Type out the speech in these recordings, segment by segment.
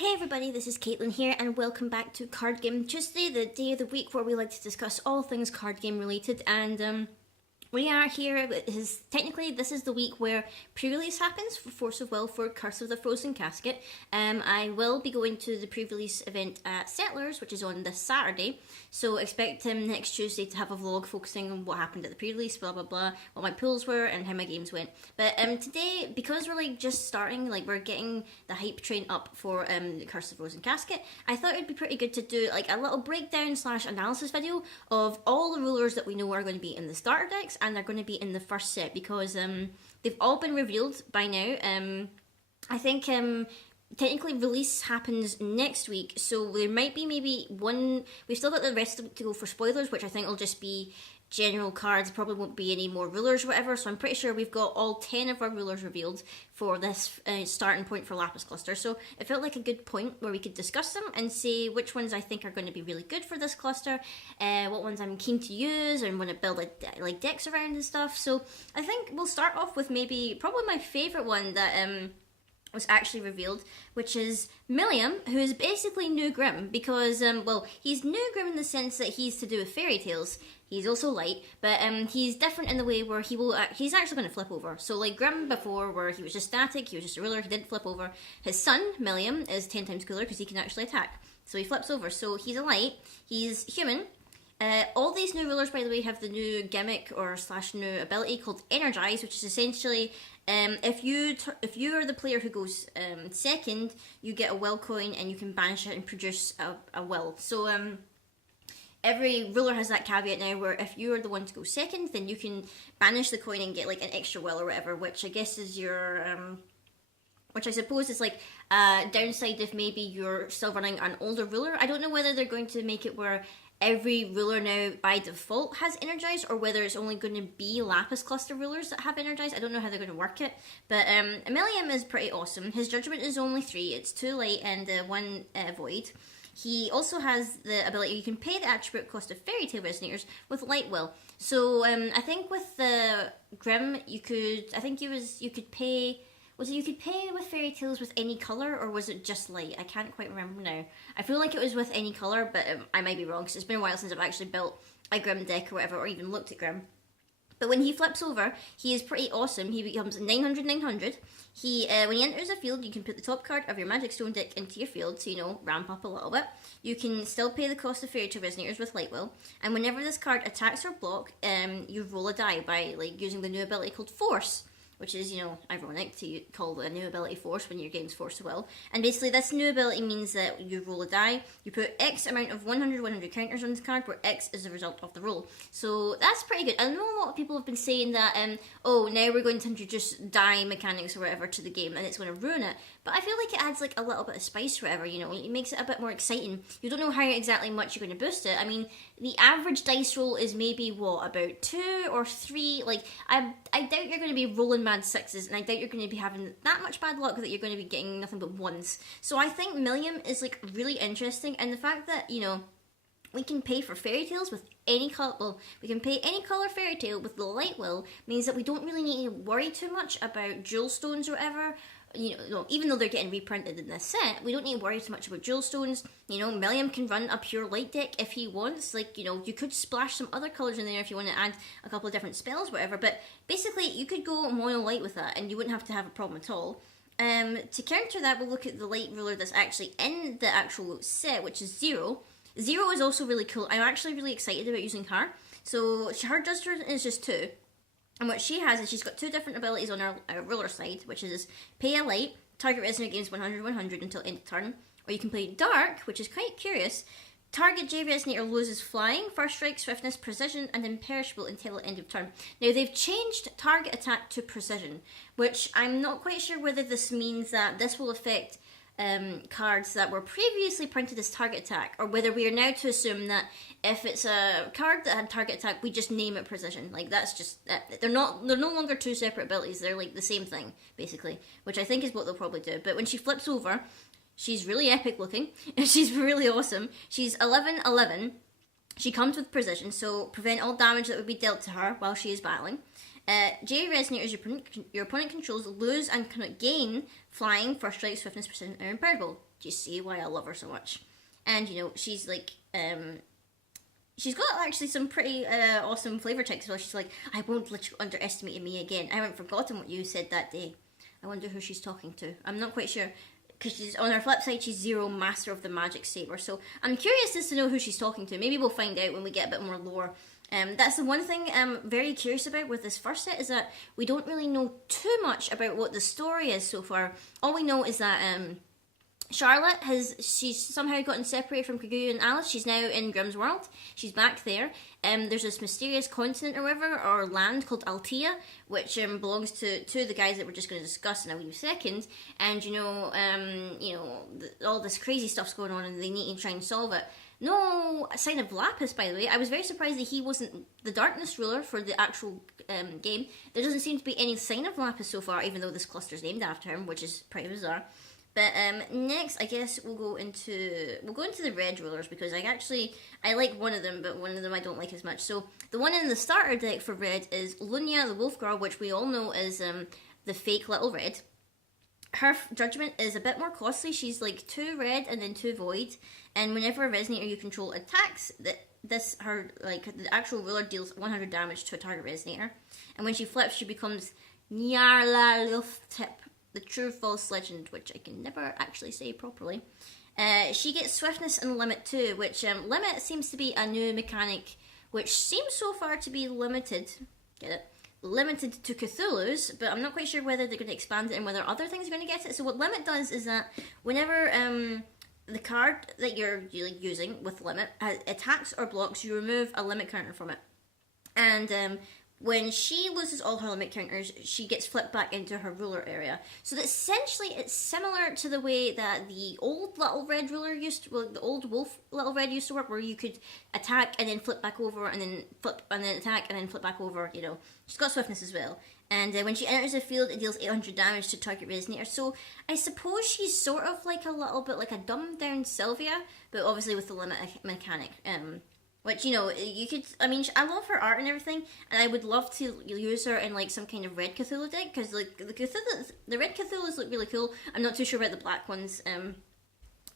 Hey everybody, this is Caitlin here, and welcome back to Card Game Tuesday, the day of the week where we like to discuss all things card game related. And we are here. Technically, this is the week where pre-release happens for Force of Will for Curse of the Frozen Casket. I will be going to the pre-release event at Settlers, which is on this Saturday. So expect next Tuesday to have a vlog focusing on what happened at the pre-release, blah blah blah, what my pulls were, and how my games went. But today, because we're just starting, we're getting the hype train up for the Curse of the Frozen Casket, I thought it'd be pretty good to do a little breakdown / analysis video of all the rulers that we know are going to be in the starter decks and they're going to be in the first set, because they've all been revealed by now. I think technically release happens next week, so there might be maybe one. We've still got the rest of it to go for spoilers, which I think will just be general cards. Probably won't be any more rulers or whatever, so I'm pretty sure we've got all 10 of our rulers revealed for this starting point for Lapis Cluster. So it felt like a good point where we could discuss them and say which ones I think are going to be really good for this cluster, what ones I'm keen to use and want to build decks around and stuff. So I think we'll start off with probably my favourite one that was actually revealed, which is Milliam, who is basically New Grimm, because, he's New Grimm in the sense that he's to do with fairy tales. He's also light, but he's different in the way where he's actually going to flip over. So like Grimm before, where he was just static, he was just a ruler, he didn't flip over. His son, Milliam, is 10 times cooler because he can actually attack. So he flips over. So he's a light, he's human. All these new rulers, by the way, have the new gimmick or / new ability called Energize, which is essentially if you are the player who goes second, you get a will coin and you can banish it and produce a will. So every ruler has that caveat now, where if you are the one to go second, then you can banish the coin and get an extra will or whatever, which I guess is your which I suppose is a downside if maybe you're still running an older ruler. I don't know whether they're going to make it where every ruler now by default has Energized, or whether it's only going to be Lapis Cluster rulers that have Energized. I don't know how they're going to work it, but Milliam is pretty awesome. His judgment is only 3, it's 2 light and 1 void. He also has the ability, you can pay the attribute cost of Fairy Tale Resonators with Light Will. So I think with the Grimm, you could pay. Was it you could pay with Fairy Tales with any colour, or was it just light? I can't quite remember now. I feel like it was with any colour, but I might be wrong, because it's been a while since I've actually built a Grimm deck or whatever, or even looked at Grimm. But when he flips over, he is pretty awesome. He becomes 900/900. When he enters a field, you can put the top card of your Magic Stone deck into your field to, ramp up a little bit. You can still pay the cost of Fairy Tale Resonators with Light Will. And whenever this card attacks or block, you roll a die by using the new ability called Force, which is, ironic to call a new ability Force when your game's Force to Will. And basically this new ability means that you roll a die, you put X amount of 100 counters on this card, where X is the result of the roll. So that's pretty good. I know a lot of people have been saying that, now we're going to introduce die mechanics or whatever to the game, and it's going to ruin it. But I feel like it adds a little bit of spice or whatever, it makes it a bit more exciting. You don't know how exactly much you're going to boost it. I mean, the average dice roll is maybe, about 2 or 3, I doubt you're going to be rolling mad 6s, and I doubt you're going to be having that much bad luck that you're going to be getting nothing but 1s. So I think Milliam is, really interesting, and the fact that, we can pay for Fairy Tales with any color. Well, we can pay any color Fairy Tale with the Light Will, means that we don't really need to worry too much about Jewel Stones or whatever. Even though they're getting reprinted in this set, we don't need to worry too much about Jewel Stones. Milliam can run a pure light deck if he wants. You could splash some other colours in there if you want to add a couple of different spells, whatever. But basically, you could go mono light with that, and you wouldn't have to have a problem at all. To counter that, we'll look at the light ruler that's actually in the actual set, which is Zero. Zero is also really cool. I'm actually really excited about using her. So her judgment is just 2. And what she has is she's got 2 different abilities on her ruler side, which is pay a light, target resonator gains 100/100 until end of turn. Or you can play Dark, which is quite curious. Target J Resonator loses flying, first strike, swiftness, precision, and imperishable until the end of turn. Now they've changed target attack to precision, which I'm not quite sure whether this means that this will affect cards that were previously printed as target attack, or whether we are now to assume that if it's a card that had target attack, we just name it precision. That's just they're no longer 2 separate abilities. They're the same thing basically, which I think is what they'll probably do. But when she flips over, she's really epic looking and she's really awesome. She's 11/11. She comes with precision, so prevent all damage that would be dealt to her while she is battling. J resonators your opponent controls lose and cannot gain flying, first strike, swiftness, precision, and imperturbable. Do you see why I love her so much? And you know, she's like, she's got actually some pretty awesome flavor text as well. She's like, I won't let you underestimate me again. I haven't forgotten what you said that day. I wonder who she's talking to. I'm not quite sure. Because she's on her flip side, she's Zero, Master of the Magic Saber. So I'm curious as to know who she's talking to. Maybe we'll find out when we get a bit more lore. That's the one thing I'm very curious about with this first set, is that we don't really know too much about what the story is so far. All we know is that Charlotte she's somehow gotten separated from Kaguya and Alice. She's now in Grimm's world. She's back there. There's this mysterious continent or whatever, or land called Altea, which belongs to two of the guys that we're just going to discuss in a wee second. And all this crazy stuff's going on, and they need to try and solve it. No sign of Lapis, by the way. I was very surprised that he wasn't the darkness ruler for the actual game. There doesn't seem to be any sign of Lapis so far, even though this cluster's named after him, which is pretty bizarre. But next, I guess we'll go into the red rulers, because I like one of them, but one of them I don't like as much. So the one in the starter deck for red is Lunia, the Wolf Girl, which we all know is the fake Little Red. Her judgment is a bit more costly. She's like 2 red and then 2 void, and whenever a resonator you control attacks, the actual ruler deals 100 damage to a target resonator, and when she flips, she becomes Nyarlathotep, the true false legend, which I can never actually say properly. She gets swiftness and limit too, which limit seems to be a new mechanic, which seems so far to be limited. Get it? Limited to Cthulhu's, but I'm not quite sure whether they're going to expand it and whether other things are going to get it. So what limit does is that whenever the card that you're using with limit attacks or blocks, you remove a limit counter from it. And when she loses all her limit counters, she gets flipped back into her ruler area. So that essentially it's similar to the way that the old Little Red ruler the old Wolf Little Red used to work, where you could attack and then flip back over, and then flip and then attack and then flip back over. You know, she's got swiftness as well. And when she enters the field, it deals 800 damage to target resonator. So I suppose she's sort of like a little bit like a dumbed down Sylvia, but obviously with the limit mechanic. Which, you know, you could, I mean, I love her art and everything, and I would love to use her in, like, some kind of red Cthulhu deck, because, like, the red Cthulhus look really cool. I'm not too sure about the black ones, I'm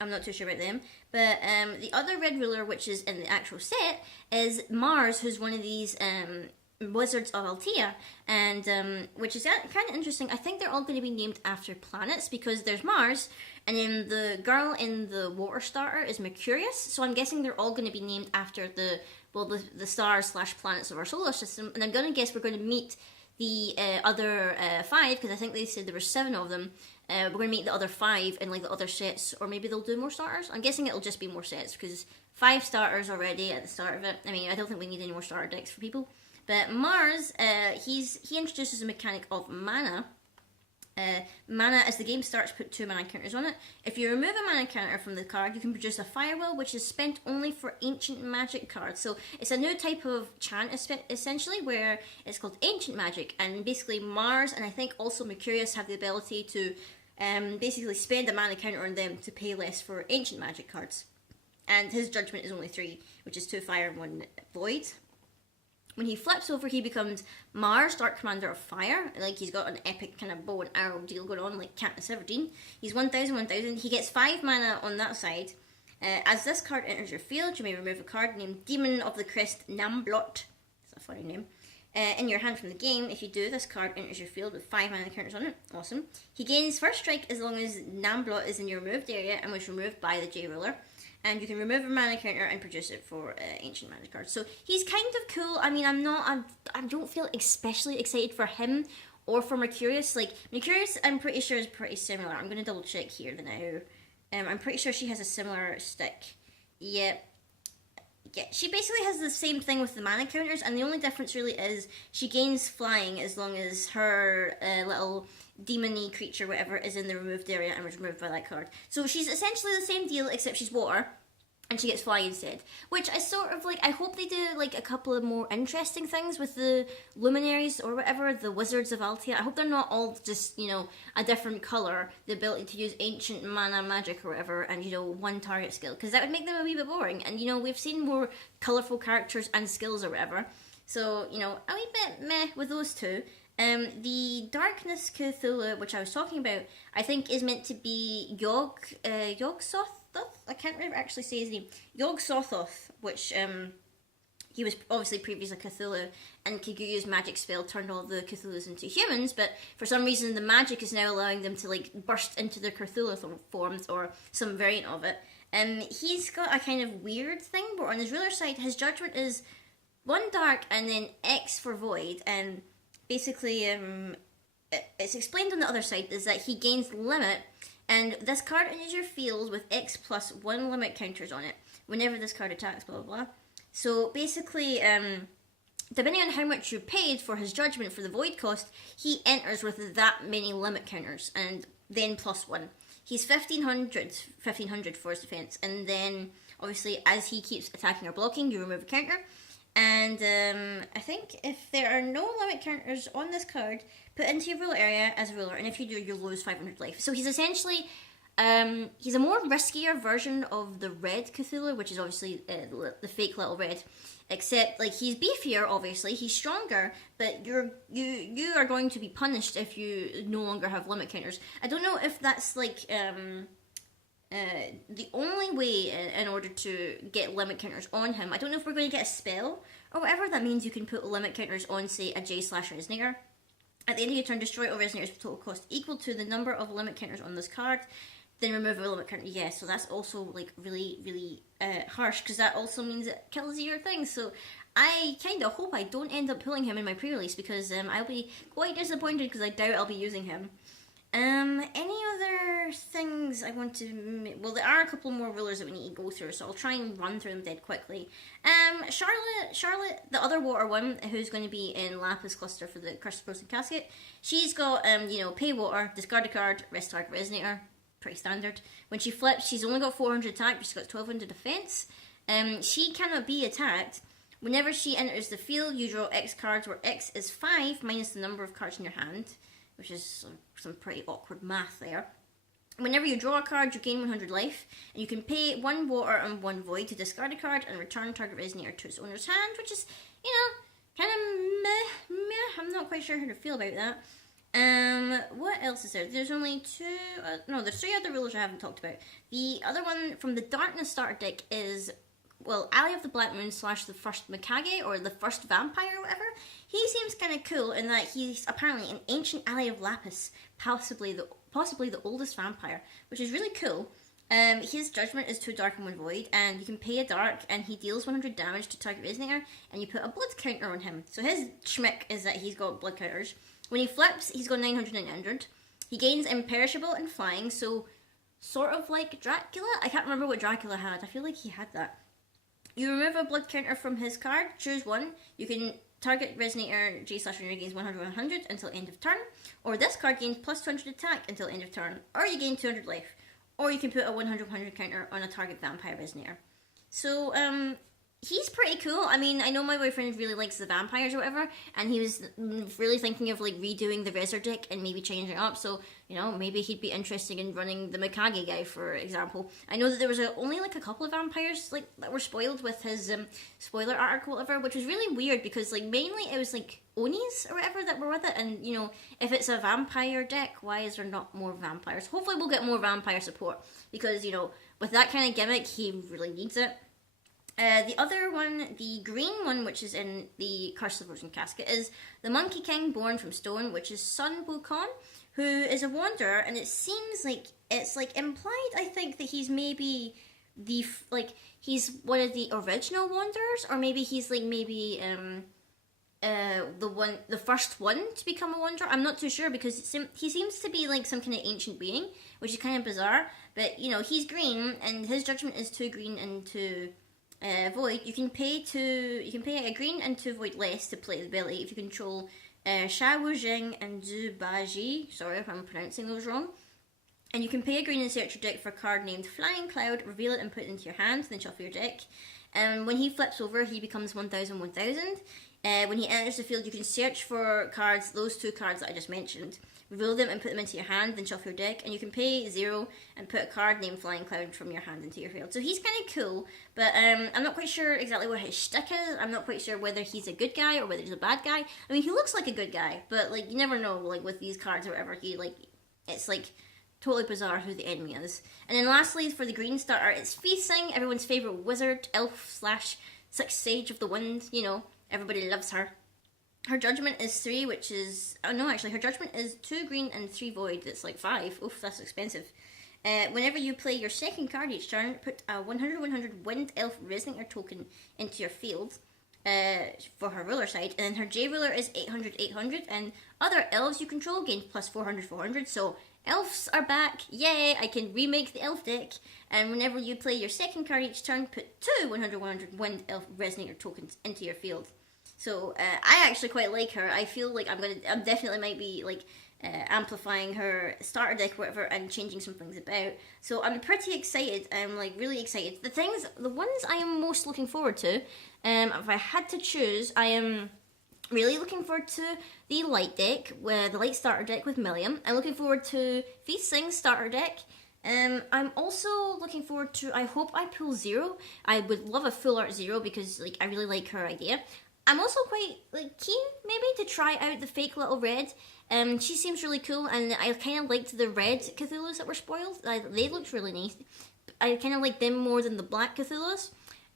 not too sure about them. But the other red ruler, which is in the actual set, is Mars, who's one of these Wizards of Altea, and which is kind of interesting. I think they're all going to be named after planets, because there's Mars, and then the girl in the water starter is Mercurius, so I'm guessing they're all going to be named after the stars / planets of our solar system. And I'm going to guess we're going to meet the other 5, because I think they said there were 7 of them. We're going to meet the other 5 in like the other sets, or maybe they'll do more starters. I'm guessing it'll just be more sets, because 5 starters already at the start of it. I mean, I don't think we need any more starter decks for people. But Mars, he introduces a mechanic of mana. Mana, as the game starts, put 2 mana counters on it. If you remove a mana counter from the card, you can produce a Firewall, which is spent only for ancient magic cards. So it's a new type of chant, essentially, where it's called ancient magic. And basically Mars, and I think also Mercurius, have the ability to basically spend a mana counter on them to pay less for ancient magic cards. And his judgment is only 3, which is 2 fire and 1 void. When he flips over, he becomes Mars, Dark Commander of Fire. Like, he's got an epic kind of bow and arrow deal going on, like Katniss Everdeen. He's 1000. He gets 5 mana on that side. As this card enters your field, you may remove a card named Demon of the Crest Namblot. That's a funny name. In your hand from the game. If you do, this card enters your field with 5 mana counters on it. Awesome. He gains first strike as long as Namblot is in your removed area and was removed by the J ruler. And you can remove a mana counter and produce it for ancient magic cards. So he's kind of cool. I mean, I don't feel especially excited for him or for Mercurius. Like, Mercurius, I'm pretty sure is pretty similar. I'm going to double check here now. I'm pretty sure she has a similar stick. Yeah, she basically has the same thing with the mana counters, and the only difference really is she gains flying as long as her little demon-y creature, whatever, is in the removed area and was removed by that card. So she's essentially the same deal, except she's water, and she gets fly instead. Which I sort of like, I hope they do like a couple of more interesting things with the luminaries or whatever, the Wizards of Altea. I hope they're not all just, you know, a different colour, the ability to use ancient mana magic or whatever, and, you know, 1 target skill, because that would make them a wee bit boring. And, you know, we've seen more colourful characters and skills or whatever. So, you know, a wee bit meh with those two. The Darkness Cthulhu, which I was talking about, I think is meant to be Yog Sothoth. I can't remember actually say his name. Yog Sothoth, which he was obviously previously Cthulhu, and Kaguyu's magic spell turned all the Cthulhus into humans, but for some reason the magic is now allowing them to like burst into their Cthulhu forms or some variant of it. He's got a kind of weird thing where on his ruler side his judgment is 1 dark and then X for void, and basically it's explained on the other side is that he gains limit, and this card enters your field with X plus 1 limit counters on it whenever this card attacks, blah blah blah. So basically, depending on how much you paid for his judgment for the void cost, he enters with that many limit counters, and then plus 1. He's 1500 for his defense, and then obviously as he keeps attacking or blocking, you remove a counter. And I think if there are no limit counters on this card, put into your ruler area as a ruler, and if you do, you'll lose 500 life. So he's essentially, he's a more riskier version of the red Cthulhu, which is obviously the fake little red. Except, like, he's beefier, obviously, he's stronger, but you are going to be punished if you no longer have limit counters. I don't know if that's, like, the only way in order to get limit counters on him. I don't know if we're going to get a spell or whatever. That means you can put limit counters on, say, a J/Resonator. At the end of your turn, destroy all Resonators with total cost equal to the number of limit counters on this card. Then remove a limit counter. Yeah, so that's also like really, really harsh, because that also means it kills your thing. So I kind of hope I don't end up pulling him in my pre-release, because I'll be quite disappointed, because I doubt I'll be using him. Any other things I want to... Well, there are a couple more rulers that we need to go through, so I'll try and run through them dead quickly. Charlotte, the other water one, who's going to be in Lapis Cluster for the Cursed Frozen Casket, she's got, pay water, discard a card, rest target Resonator. Pretty standard. When she flips, she's only got 400 attack, but she's got 1200 defense. She cannot be attacked. Whenever she enters the field, you draw X cards, where X is 5 minus the number of cards in your hand, which is some pretty awkward math there. Whenever you draw a card, you gain 100 life, and you can pay 1 water and 1 void to discard a card and return target Resonator to its owner's hand, which is, kind of meh. I'm not quite sure how to feel about that. What else is there? There's only there's 3 other rulers I haven't talked about. The other one from the Darkness starter deck is, Ally of the Black Moon / the first Mikage, or the first vampire or whatever. He seems kind of cool in that he's apparently an ancient ally of Lapis, possibly the oldest vampire, which is really cool. His judgment is 2 dark and 1 void, and you can pay a dark, and he deals 100 damage to target Resonator, and you put a blood counter on him. So his schmick is that he's got blood counters. When he flips, he's got 900. He gains imperishable and flying, so sort of like Dracula. I can't remember what Dracula had. I feel like he had that. You remove a blood counter from his card, choose 1. You can target Resonator, J/Resonator gains 100 until end of turn, or this card gains plus 200 attack until end of turn, or you gain 200 life, or you can put a 100 counter on a target vampire Resonator. So, he's pretty cool. I mean, I know my boyfriend really likes the vampires or whatever, and he was really thinking of like redoing the Resor deck and maybe changing it up. So, maybe he'd be interested in running the Mikage guy, for example. I know that there was only like a couple of vampires like that were spoiled with his spoiler arc or whatever, which was really weird, because like mainly it was like Onis or whatever that were with it, and if it's a vampire deck, why is there not more vampires? Hopefully we'll get more vampire support, because with that kind of gimmick, he really needs it. The other one, the green one, which is in the Cursed Frozen Casket, is the Monkey King born from stone, which is Sun Wukong, who is a wanderer, and it seems like it's like implied, I think, that he's maybe he's one of the original wanderers, or maybe he's like the first one to become a wanderer. I'm not too sure, because he seems to be like some kind of ancient being, which is kind of bizarre. But he's green, and his judgment is 2 green and 2 void. You can pay a green and 2 void less to play the ability if you control Sha Wu Jing and Zhu Baji. Sorry if I'm pronouncing those wrong. And you can pay a green and search your deck for a card named Flying Cloud, reveal it and put it into your hand, then shuffle your deck. When he flips over, he becomes 1000. When he enters the field, you can search for cards, those 2 cards that I just mentioned. reveal them and put them into your hand, then shuffle your deck, and you can pay 0 and put a card named Flying Cloud from your hand into your field. So he's kind of cool, but I'm not quite sure exactly what his shtick is. I'm not quite sure whether he's a good guy or whether he's a bad guy. I mean, he looks like a good guy, but like you never know. Like with these cards or whatever, it's like totally bizarre who the enemy is. And then lastly, for the green starter, it's Feasting, everyone's favourite wizard, elf slash sixth sage of the wind. You know, everybody loves her. Her judgment is 3, which is... Oh, no, actually, her judgment is 2 green and 3 void. It's like 5. Oof, that's expensive. Whenever you play your second card each turn, put a 100/100 Wind Elf Resonator token into your field for her ruler side. And then her J ruler is 800/800. And other elves you control gain plus 400/400. So elves are back. Yay! I can remake the elf deck. And whenever you play your second card each turn, put 2 100/100 Wind Elf Resonator tokens into your field. So I actually quite like her. I feel like I'm definitely might be like amplifying her starter deck or whatever and changing some things about. So I'm pretty excited. I'm like really excited. The ones I am most looking forward to, if I had to choose, I am really looking forward to the light deck, the light starter deck with Milliam. I'm looking forward to Feasting's starter deck. I'm also looking forward to, I hope I pull 0. I would love a full art 0 because like I really like her idea. I'm also quite like keen maybe to try out the fake little red. She seems really cool, and I kind of liked the red Cthulhus that were spoiled. They looked really nice. I kind of like them more than the black Cthulhus.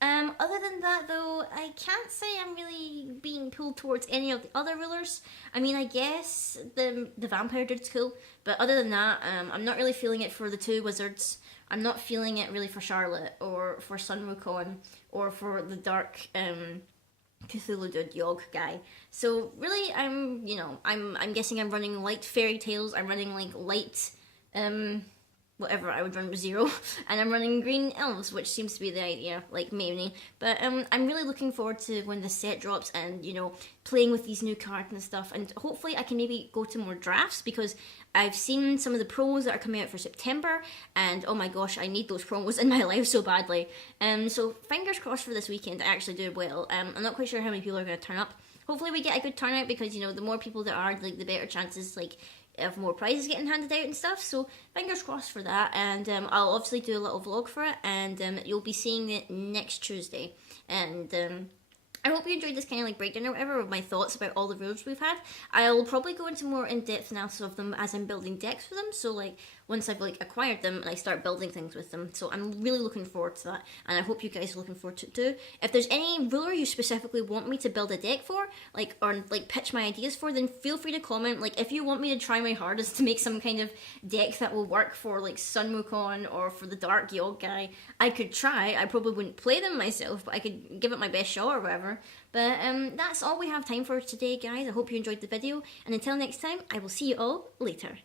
Other than that, though, I can't say I'm really being pulled towards any of the other rulers. I mean, I guess the vampire dude's cool, but other than that, I'm not really feeling it for the 2 wizards. I'm not feeling it really for Charlotte or for Sun Wukong or for the dark Cthulhu dude Yogg guy. So really, I'm guessing I'm running light fairy tales. I'm running like light whatever I would run with 0, and I'm running green elves, which seems to be the idea, like maybe. But I'm really looking forward to when the set drops and playing with these new cards and stuff, and hopefully I can maybe go to more drafts because I've seen some of the promos that are coming out for September, and oh my gosh, I need those promos in my life so badly. So fingers crossed for this weekend I actually do well. I'm not quite sure how many people are going to turn up. Hopefully we get a good turnout because the more people there are, like the better chances of more prizes getting handed out and stuff. So fingers crossed for that, and I'll obviously do a little vlog for it, and you'll be seeing it next Tuesday. And I hope you enjoyed this kind of like breakdown or whatever of my thoughts about all the rules we've had. I'll probably go into more in-depth analysis of them as I'm building decks for them. So like once I've like acquired them and I start building things with them. So I'm really looking forward to that, and I hope you guys are looking forward to it too. If there's any ruler you specifically want me to build a deck for, or pitch my ideas for, then feel free to comment. Like if you want me to try my hardest to make some kind of deck that will work for like Sun Wukong or for the Dark Yogg guy, I could try. I probably wouldn't play them myself, but I could give it my best shot or whatever. But that's all we have time for today, guys. I hope you enjoyed the video, and until next time, I will see you all later.